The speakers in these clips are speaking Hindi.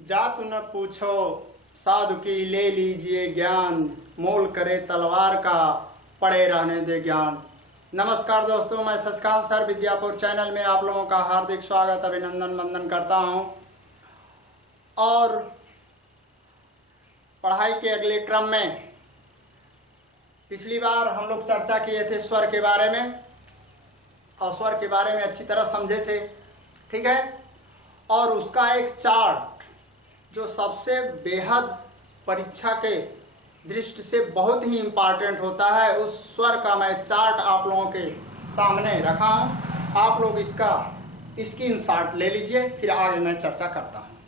जातु न पूछो साधु की ले लीजिए ज्ञान, मोल करे तलवार का पड़े रहने दे ज्ञान। नमस्कार दोस्तों, मैं शशिकांत सर विद्यापुर चैनल में आप लोगों का हार्दिक स्वागत अभिनंदन वंदन करता हूं। और पढ़ाई के अगले क्रम में पिछली बार हम लोग चर्चा किए थे स्वर के बारे में, और स्वर के बारे में अच्छी तरह समझे थे, ठीक है। और उसका एक चार्ट जो सबसे बेहद परीक्षा के दृष्टि से बहुत ही इम्पॉर्टेंट होता है, उस स्वर का मैं चार्ट आप लोगों के सामने रखा हूँ। आप लोग इसका स्क्रीनशॉट ले लीजिए, फिर आगे मैं चर्चा करता हूँ।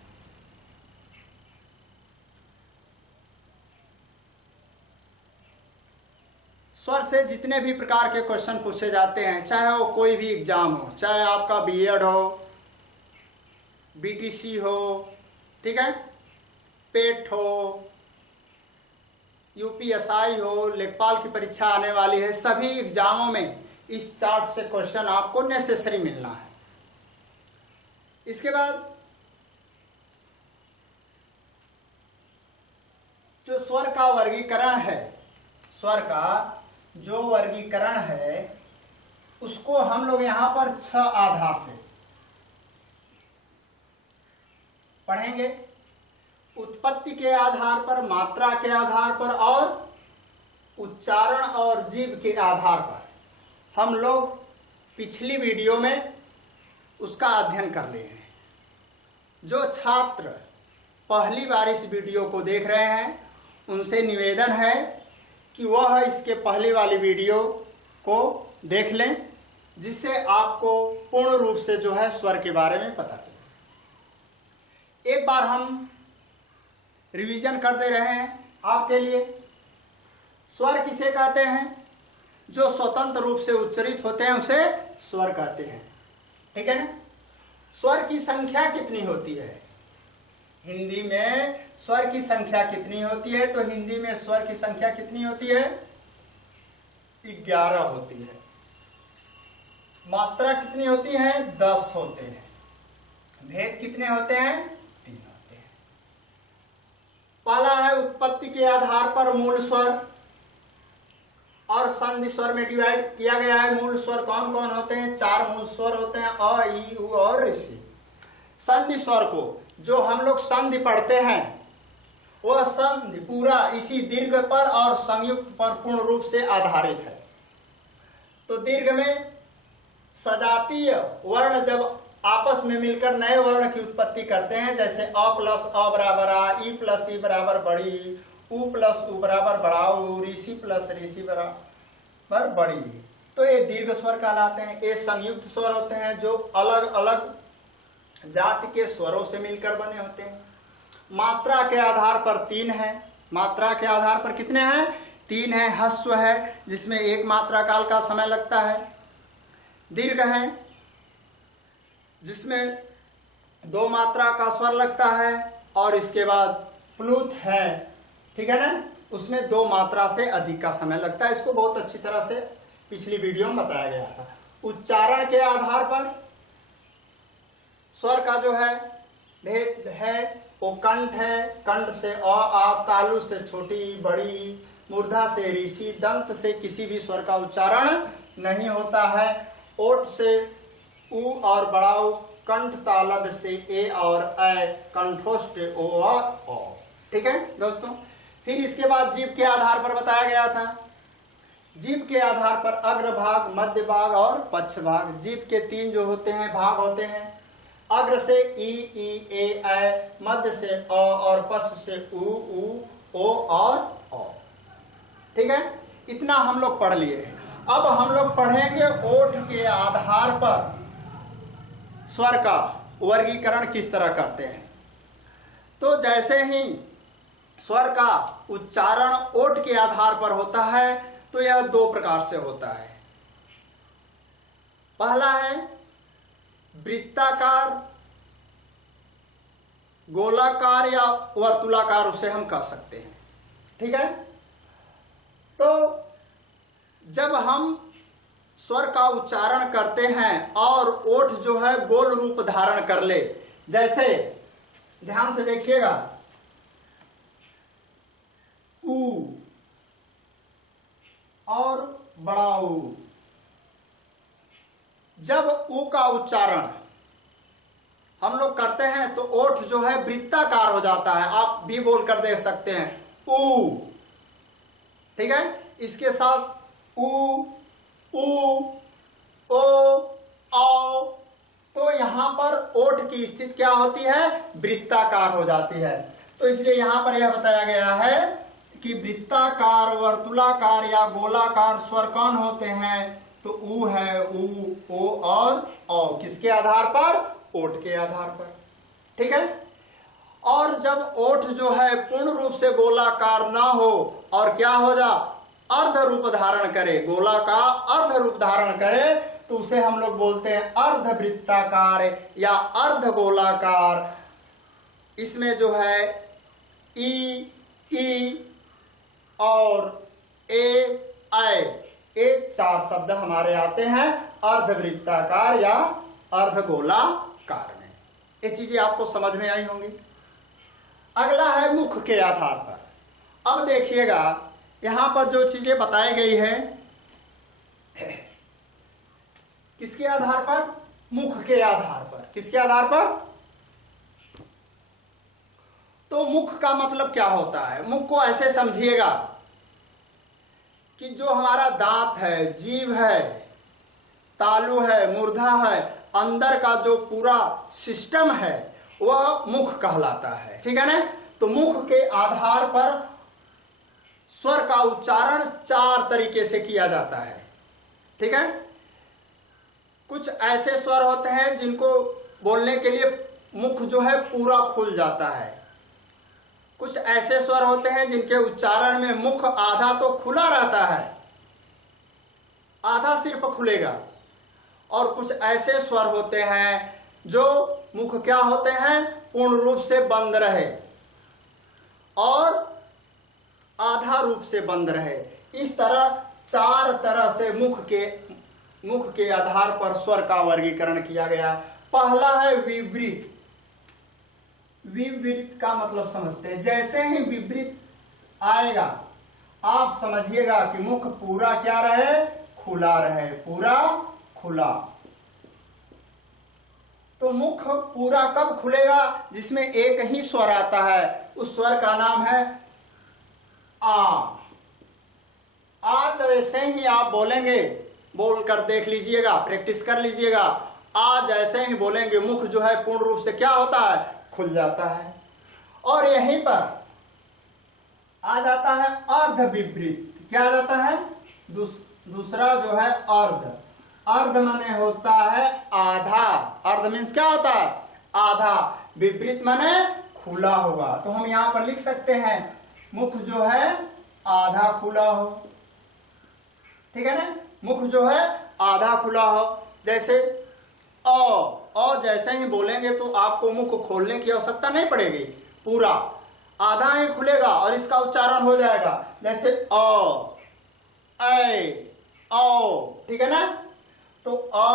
स्वर से जितने भी प्रकार के क्वेश्चन पूछे जाते हैं, चाहे वो कोई भी एग्जाम हो, चाहे आपका बीएड हो, बीटीसी हो, ठीक है, पेट हो, यूपीएसआई हो, लेखपाल की परीक्षा आने वाली है, सभी एग्जामों में इस चार्ट से क्वेश्चन आपको नेसेसरी मिलना है। इसके बाद जो स्वर का वर्गीकरण है, स्वर का जो वर्गीकरण है उसको हम लोग यहां पर 6 आधार से पढ़ेंगे। उत्पत्ति के आधार पर, मात्रा के आधार पर और उच्चारण और जीव के आधार पर हम लोग पिछली वीडियो में उसका अध्ययन कर लिए हैं। जो छात्र पहली बार इस वीडियो को देख रहे हैं उनसे निवेदन है कि वह इसके पहले वाली वीडियो को देख लें, जिससे आपको पूर्ण रूप से जो है स्वर के बारे में पता चले। एक बार हम रिवीजन कर दे रहे हैं आपके लिए। स्वर किसे कहते हैं? जो स्वतंत्र रूप से उच्चारित होते हैं उसे स्वर कहते हैं, ठीक है ना। स्वर की संख्या कितनी होती है? हिंदी में स्वर की संख्या कितनी होती है? तो हिंदी में स्वर की संख्या कितनी होती है? 11 होती है। मात्रा कितनी होती है? 10 होते हैं। भेद कितने होते हैं? 3 होते हैं। पहला है उत्पत्ति के आधार पर मूल स्वर, और संधि स्वर में डिवाइड किया गया है। मूल स्वर कौन कौन होते हैं? 4 मूल स्वर होते हैं, अ, ई, उ और ऋषि। संधि स्वर को जो हम लोग संधि पढ़ते हैं, वह संधि पूरा इसी दीर्घ पर और संयुक्त पर पूर्ण रूप से आधारित है। तो दीर्घ में सजातीय वर्ण जब आपस में मिलकर नए वर्ण की उत्पत्ति करते हैं, जैसे अ प्लस अ बराबर आ, ई प्लस ई बराबर बड़ी, उ प्लस उ बराबर बड़ा उ, ऋषि प्लस ऋषि बराबर बड़ी, तो ये दीर्घ स्वर कहलाते हैं। ये संयुक्त स्वर होते हैं जो अलग अलग जाति के स्वरों से मिलकर बने होते हैं। मात्रा के आधार पर 3 है। मात्रा के आधार पर कितने हैं? 3 है। ह्रस्व है जिसमें 1 मात्रा काल का समय लगता है। दीर्घ है जिसमें 2 मात्रा का स्वर लगता है। और इसके बाद प्लुत है, ठीक है ना, उसमें 2 मात्रा से अधिक का समय लगता है। इसको बहुत अच्छी तरह से पिछली वीडियो में बताया गया था। उच्चारण के आधार पर स्वर का जो है भेद है, वो कंठ है। कंठ से अ, आ, तालु से छोटी बड़ी, मूर्धा से ऋषि, दंत से किसी भी स्वर का उच्चारण नहीं होता है। ओठ से उ और बड़ाऊ, कंठ तालब से ए और ऐ, कंठोष्ठ ओ और ओ, ठीक है दोस्तों। फिर इसके बाद जीव के आधार पर बताया गया था। जीव के आधार पर अग्रभाग, मध्य भाग और पक्ष भाग। जीव के 3 जो होते हैं भाग होते हैं। अग्र से ई, ए, ऐ, मध्य से अ और पश्च से उ, ओ और औ, ठीक है। इतना हम लोग पढ़ लिए हैं। अब हम लोग पढ़ेंगे ओठ के आधार पर स्वर का वर्गीकरण किस तरह करते हैं। तो जैसे ही स्वर का उच्चारण ओठ के आधार पर होता है तो यह 2 प्रकार से होता है। पहला है वृत्ताकार, गोलाकार या वर्तुलाकार, उसे हम कह सकते हैं, ठीक है। तो जब हम स्वर का उच्चारण करते हैं और ओठ जो है गोल रूप धारण कर ले, जैसे ध्यान से देखिएगा, ऊ और बड़ा ऊ। जब ऊ का उच्चारण हम लोग करते हैं तो ओठ जो है वृत्ताकार हो जाता है, आप भी बोल कर देख सकते हैं ऊ, ठीक है। इसके साथ ऊ, ऊ, ओ, औ, तो यहां पर ओठ की स्थिति क्या होती है, वृत्ताकार हो जाती है। तो इसलिए यहां पर यह बताया गया है कि वृत्ताकार, वर्तुलाकार या गोलाकार स्वर कौन होते हैं, तो ऊ है, ऊ, ओ और औ। किसके आधार पर, ओठ के आधार पर, ठीक है। और जब ओठ जो है पूर्ण रूप से गोलाकार ना हो और क्या हो जा, अर्ध रूप धारण करे, गोला का अर्ध रूप धारण करे, तो उसे हम लोग बोलते हैं अर्धवृत्ताकार या अर्ध गोलाकार। इसमें जो है ई, ई और ए, ऐ, ये 4 शब्द हमारे आते हैं अर्धवृत्ताकार या अर्धगोलाकार में। ये चीजें आपको समझ में आई होंगी। अगला है मुख के आधार पर। अब देखिएगा यहां पर जो चीजें बताई गई है, किसके आधार पर, मुख के आधार पर। किसके आधार पर, तो मुख का मतलब क्या होता है, मुख को ऐसे समझिएगा कि जो हमारा दांत है, जीभ है, तालू है, मूर्धा है, अंदर का जो पूरा सिस्टम है वह मुख कहलाता है, ठीक है ना। तो मुख के आधार पर स्वर का उच्चारण 4 तरीके से किया जाता है, ठीक है। कुछ ऐसे स्वर होते हैं जिनको बोलने के लिए मुख जो है पूरा खुल जाता है। कुछ ऐसे स्वर होते हैं जिनके उच्चारण में मुख आधा तो खुला रहता है, आधा सिर्फ खुलेगा। और कुछ ऐसे स्वर होते हैं जो मुख क्या होते हैं, पूर्ण रूप से बंद रहे और आधा रूप से बंद रहे। इस तरह 4 तरह से मुख के आधार पर स्वर का वर्गीकरण किया गया। पहला है विवृत। विवृत का मतलब समझते हैं, जैसे ही विवृत आएगा आप समझिएगा कि मुख पूरा क्या रहे, खुला रहे, पूरा खुला। तो मुख पूरा कब खुलेगा, जिसमें एक ही स्वर आता है, उस स्वर का नाम है आ। जैसे ही आप बोलेंगे, बोलकर देख लीजिएगा, प्रैक्टिस कर लीजिएगा, आ जैसे ही बोलेंगे मुख जो है पूर्ण रूप से क्या होता है, खुल जाता है। और यहीं पर आ जाता है अर्ध विपरीत। क्या आ जाता है, दूसरा जो है अर्ध। अर्ध माने होता है आधा। अर्ध मीन्स क्या होता है, आधा। विपरीत माने खुला होगा। तो हम यहां पर लिख सकते हैं मुख जो है आधा खुला हो, ठीक है ना। मुख जो है आधा खुला हो। जैसे अ जैसे ही बोलेंगे तो आपको मुख खोलने की आवश्यकता नहीं पड़ेगी, पूरा आधा ही खुलेगा और इसका उच्चारण हो जाएगा। जैसे अ, ऐ, औ, ठीक है ना। तो अ,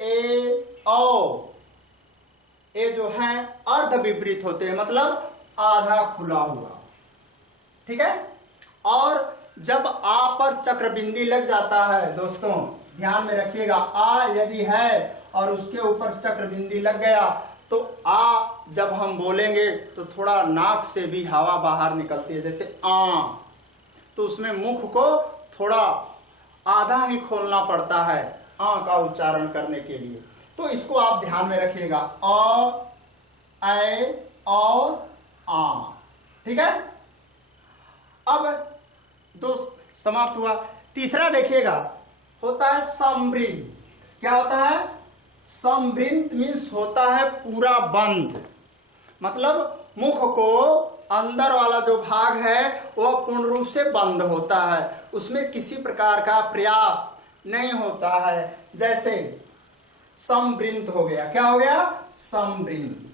ए, औ ये जो है अर्ध विपरीत होते हैं, मतलब आधा खुला हुआ, ठीक है। और जब आ पर चक्रबिंदी लग जाता है, दोस्तों ध्यान में रखिएगा, आ यदि है और उसके ऊपर चक्रबिंदी लग गया तो आ जब हम बोलेंगे तो थोड़ा नाक से भी हवा बाहर निकलती है, जैसे आ। तो उसमें मुख को थोड़ा आधा ही खोलना पड़ता है आ का उच्चारण करने के लिए। तो इसको आप ध्यान में रखिएगा, अ, ऐ और आ, ठीक है। अब दोस्त समाप्त हुआ। तीसरा देखिएगा होता है समवृंत। क्या होता है, समवृंत मीन्स होता है पूरा बंद, मतलब मुख को अंदर वाला जो भाग है वह पूर्ण रूप से बंद होता है, उसमें किसी प्रकार का प्रयास नहीं होता है। जैसे समवृंत हो गया। क्या हो गया, समवृंत।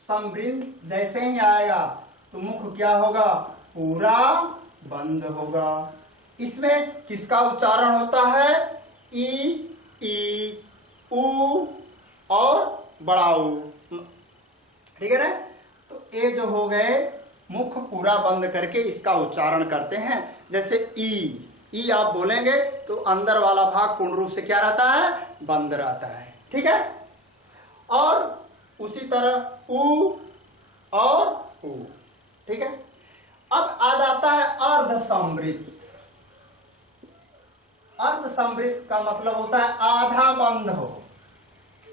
समवृंत जैसे ही आएगा तो मुख क्या होगा, पूरा बंद होगा। इसमें किसका उच्चारण होता है, ई, ऊ और बड़ा ऊ। ठीक है ना। तो ये जो हो गए, मुख पूरा बंद करके इसका उच्चारण करते हैं। जैसे ई आप बोलेंगे तो अंदर वाला भाग पूर्ण रूप से क्या रहता है, बंद रहता है। ठीक है। और उसी तरह उ और उ। ठीक है। अब आ जाता है अर्ध समृद्ध। अर्ध समृद्ध का मतलब होता है आधा बंद हो।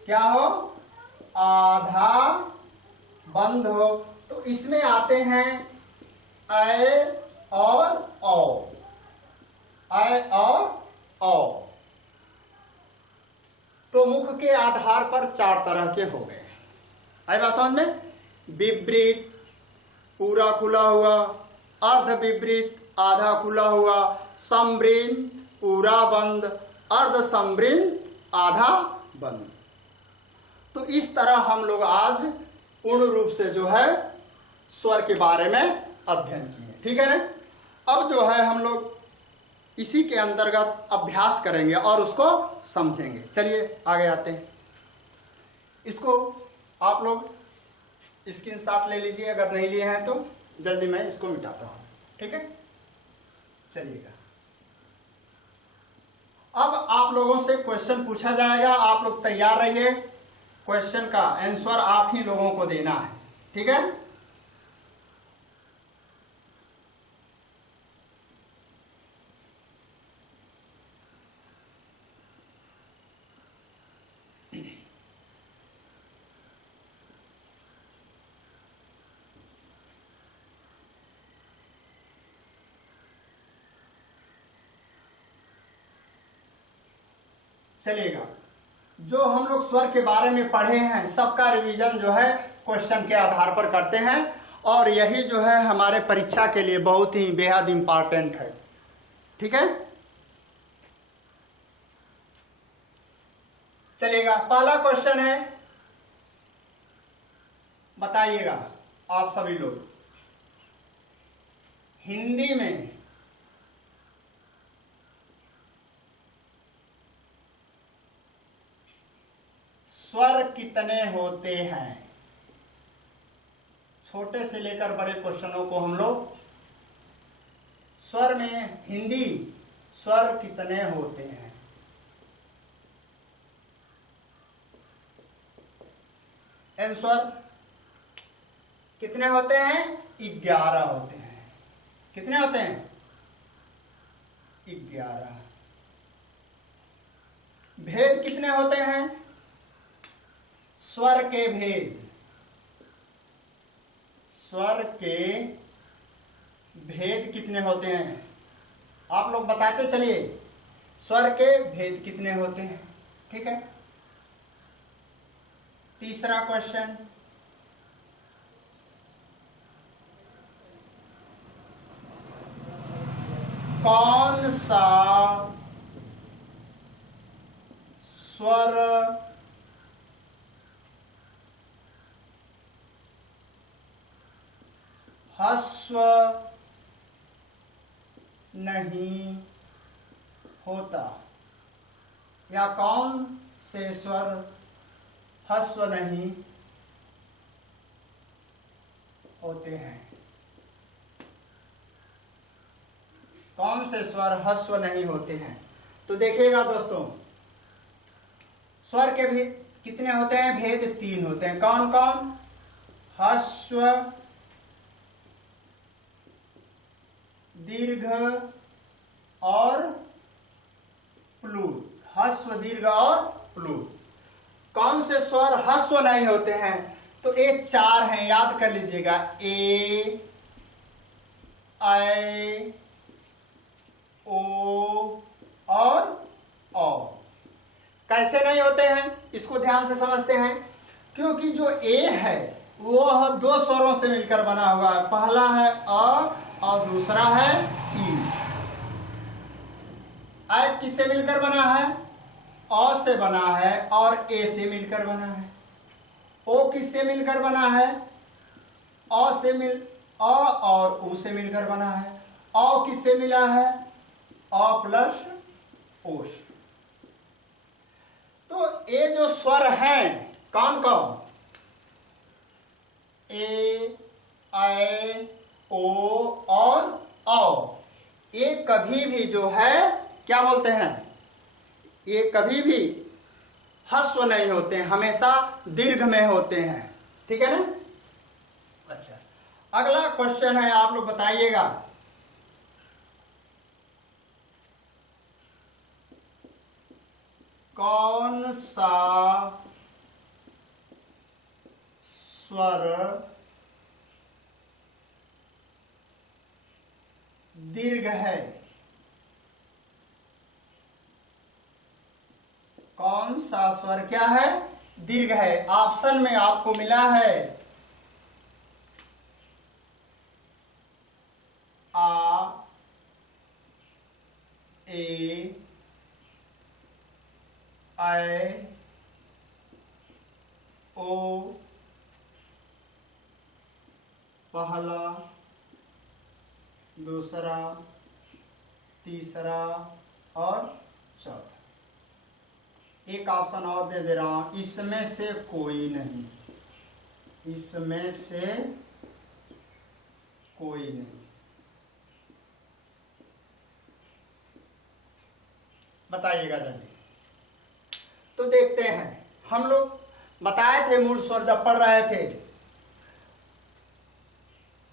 क्या हो, आधा बंद हो। तो इसमें आते हैं ऐ और औ, ऐ और औ। तो मुख के आधार पर 4 तरह के हो गए। आई बात समझ में। विपरीत पूरा खुला हुआ, अर्ध विपरीत आधा खुला हुआ, समृद्ध पूरा बंद, अर्ध समृद्ध आधा बंद। तो इस तरह हम लोग आज पूर्ण रूप से जो है स्वर के बारे में अध्ययन किए। ठीक है ना। अब जो है हम लोग इसी के अंतर्गत अभ्यास करेंगे और उसको समझेंगे। चलिए आगे आते हैं। इसको आप लोग स्क्रीनशॉट ले लीजिए, अगर नहीं लिए हैं तो जल्दी मैं इसको मिटाता हूं। ठीक है। चलिएगा। अब आप लोगों से क्वेश्चन पूछा जाएगा, आप लोग तैयार रहिए। क्वेश्चन का आंसर आप ही लोगों को देना है। ठीक है। चलिएगा। जो हम लोग स्वर के बारे में पढ़े हैं सबका रिवीजन जो है क्वेश्चन के आधार पर करते हैं, और यही जो है हमारे परीक्षा के लिए बहुत ही बेहद इंपॉर्टेंट है। ठीक है। चलिएगा। पहला क्वेश्चन है, बताइएगा आप सभी लोग, हिंदी में स्वर कितने होते हैं। छोटे से लेकर बड़े क्वेश्चनों को हम लोग स्वर में, हिंदी स्वर कितने होते हैं। आंसर कितने होते हैं, 11 होते हैं। कितने होते हैं, 11। भेद कितने होते हैं, स्वर के भेद, स्वर के भेद कितने होते हैं, आप लोग बताते चलिए स्वर के भेद कितने होते हैं। ठीक है। तीसरा क्वेश्चन, कौन सा स्वर ह्रस्व नहीं होता, या कौन से स्वर ह्रस्व नहीं होते हैं। कौन से स्वर ह्रस्व नहीं होते हैं। तो देखिएगा दोस्तों, स्वर के भी कितने होते हैं, भेद 3 होते हैं। कौन कौन, ह्रस्व, दीर्घ और प्लुत। ह्रस्व, दीर्घ और प्लुत। कौन से स्वर ह्रस्व नहीं होते हैं, तो ये 4 हैं, याद कर लीजिएगा। ए, ऐ, ओ और औ। कैसे नहीं होते हैं, इसको ध्यान से समझते हैं। क्योंकि जो ए है वो 2 स्वरों से मिलकर बना हुआ है। पहला है अ और दूसरा है ई। ऐ किससे मिलकर बना है, अ से बना है और ए से मिलकर बना है। ओ किससे मिलकर बना है, अ और उ से मिलकर बना है। औ किससे मिला है, अ प्लस ओ। तो ये जो स्वर हैं कौन कौन, ए, ऐ, ओ और औ, ये कभी भी जो है क्या बोलते हैं, ये कभी भी ह्रस्व नहीं होते हैं, हमेशा दीर्घ में होते हैं। ठीक है ना। अच्छा, अगला क्वेश्चन है, आप लोग बताइएगा। कौन सा स्वर दीर्घ है? कौन सा स्वर क्या है, दीर्घ है? ऑप्शन में आपको मिला है आ, ए, ऐ, ओ, पहला, दूसरा, तीसरा और चौथा। एक ऑप्शन और दे दे रहा हूं, इसमें से कोई नहीं, इसमें से कोई नहीं। बताइएगा जल्दी। तो देखते हैं, हम लोग बताए थे मूल स्वर जब पढ़ रहे थे,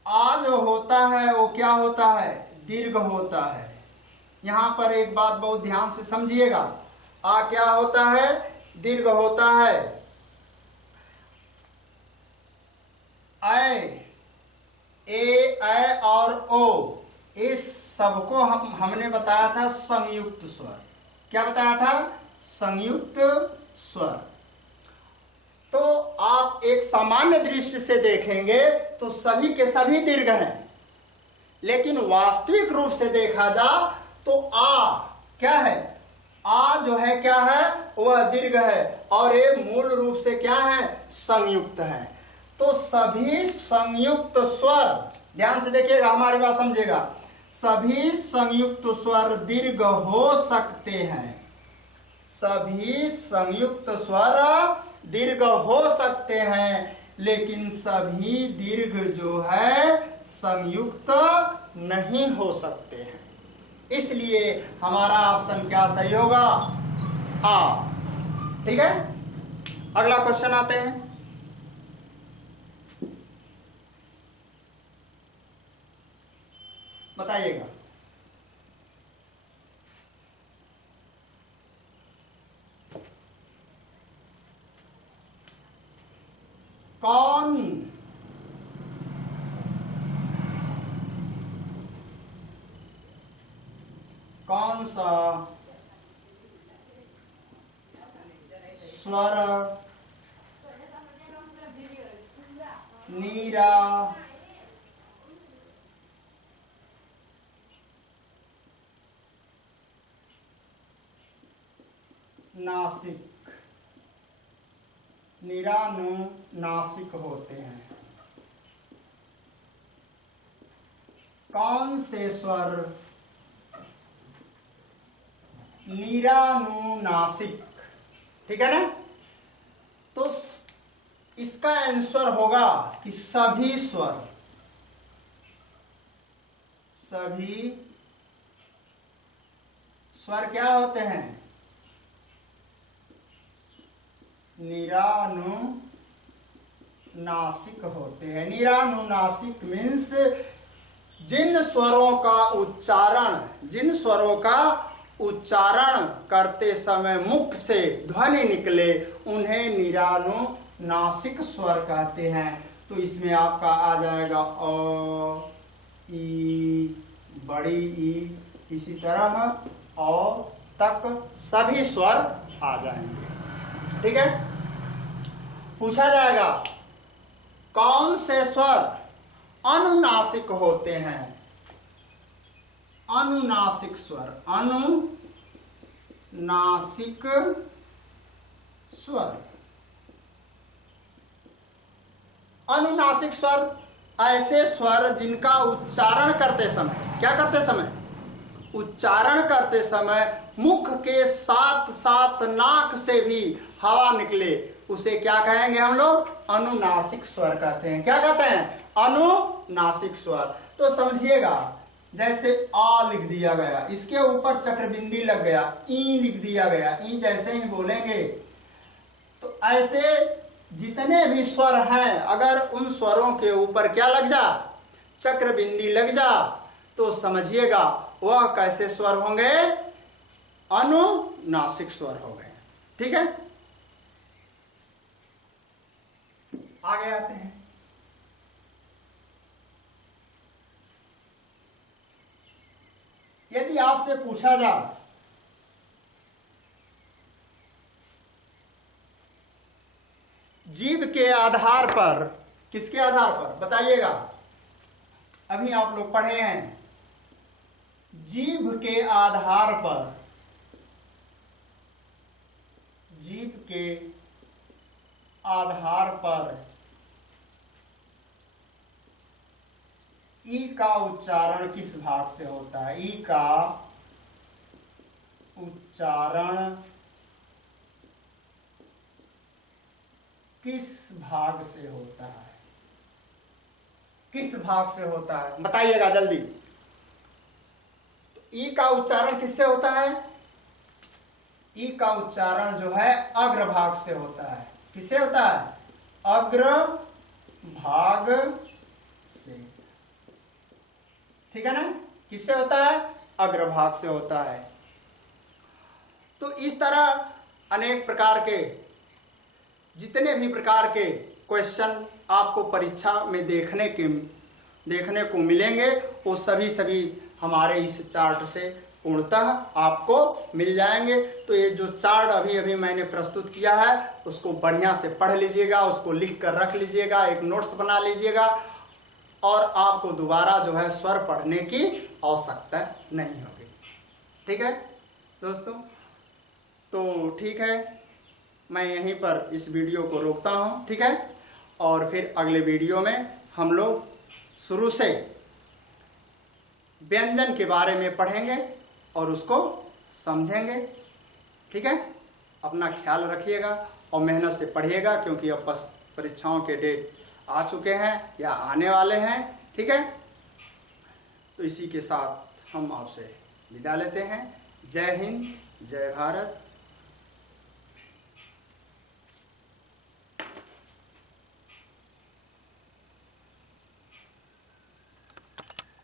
आ जो होता है वो क्या होता है, दीर्घ होता है। यहां पर एक बात बहुत ध्यान से समझिएगा, आ क्या होता है, दीर्घ होता है। ऐ, ए, ऐ और ओ, इस सबको हमने बताया था संयुक्त स्वर। क्या बताया था, संयुक्त स्वर। तो आप एक सामान्य दृष्टि से देखेंगे तो सभी के सभी दीर्घ हैं, लेकिन वास्तविक रूप से देखा जा तो आ क्या है, आ जो है क्या है, वह दीर्घ है, और ये मूल रूप से क्या है, संयुक्त है। तो सभी संयुक्त स्वर, ध्यान से देखिएगा, हमारी बात समझिएगा, सभी संयुक्त स्वर दीर्घ हो सकते हैं। सभी संयुक्त स्वर दीर्घ हो सकते हैं, लेकिन सभी दीर्घ जो है संयुक्त नहीं हो सकते हैं। इसलिए हमारा ऑप्शन क्या सही होगा, आ। ठीक है, अगला क्वेश्चन आते हैं। बताइएगा। कौन सा स्वर नीरा, नासिक, निरानुनासिक होते हैं? कौन से स्वर निरानुनासिक? ठीक है ना। तो इसका आंसर होगा कि सभी स्वर, सभी स्वर क्या होते हैं, निरानुनासिक होते हैं। निरानुनासिक मीन्स जिन स्वरों का उच्चारण करते समय मुख से ध्वनि निकले उन्हें निरानुनासिक स्वर कहते हैं। तो इसमें आपका आ जाएगा अ, ई, बड़ी ई, इसी तरह औ तक सभी स्वर आ जाएंगे। ठीक है। पूछा जाएगा कौन से स्वर अनुनासिक होते हैं? अनुनासिक स्वर, अनुनासिक स्वर। अनुनासिक स्वर ऐसे स्वर जिनका उच्चारण करते समय, क्या करते समय, उच्चारण करते समय मुख के साथ साथ नाक से भी हवा निकले, उसे क्या कहेंगे हम लोग? अनुनासिक स्वर कहते हैं। क्या कहते हैं? अनुनासिक स्वर। तो समझिएगा, जैसे आ लिख दिया गया, इसके ऊपर चक्रबिंदी लग गया, ई लिख दिया गया, ई जैसे ही बोलेंगे तो ऐसे जितने भी स्वर हैं, अगर उन स्वरों के ऊपर क्या लग जा? चक्रबिंदी लग जा, तो समझिएगा वह कैसे स्वर होंगे? अनुनासिक स्वर हो गए। ठीक है, आगे आते हैं। यदि आपसे पूछा जाए जीभ के आधार पर, किसके आधार पर बताइएगा? अभी आप लोग पढ़े हैं, जीभ के आधार पर, जीभ के आधार पर ई का उच्चारण किस भाग से होता है? ई का उच्चारण किस भाग से होता है? किस भाग से होता है बताइएगा जल्दी। तो ई का उच्चारण किससे होता है? ई का उच्चारण जो है अग्र भाग से होता है। किससे होता है? अग्र भाग से। ठीक है ना? किससे होता है? अग्र भाग से होता है। तो इस तरह अनेक प्रकार के, जितने भी प्रकार के क्वेश्चन आपको परीक्षा में देखने को मिलेंगे, वो सभी हमारे इस चार्ट से पूर्णतः आपको मिल जाएंगे। तो ये जो चार्ट अभी मैंने प्रस्तुत किया है, उसको बढ़िया से पढ़ लीजिएगा, उसको लिख कर रख लीजिएगा, एक नोट्स बना लीजिएगा, और आपको दोबारा जो है स्वर पढ़ने की आवश्यकता नहीं होगी। ठीक है दोस्तों, तो ठीक है, मैं यहीं पर इस वीडियो को रोकता हूँ। ठीक है, और फिर अगले वीडियो में हम लोग शुरू से व्यंजन के बारे में पढ़ेंगे और उसको समझेंगे। ठीक है, अपना ख्याल रखिएगा और मेहनत से पढ़िएगा, क्योंकि अब बस परीक्षाओं के डेट आ चुके हैं या आने वाले हैं। ठीक है, तो इसी के साथ हम आपसे विदा लेते हैं। जय हिंद, जय भारत।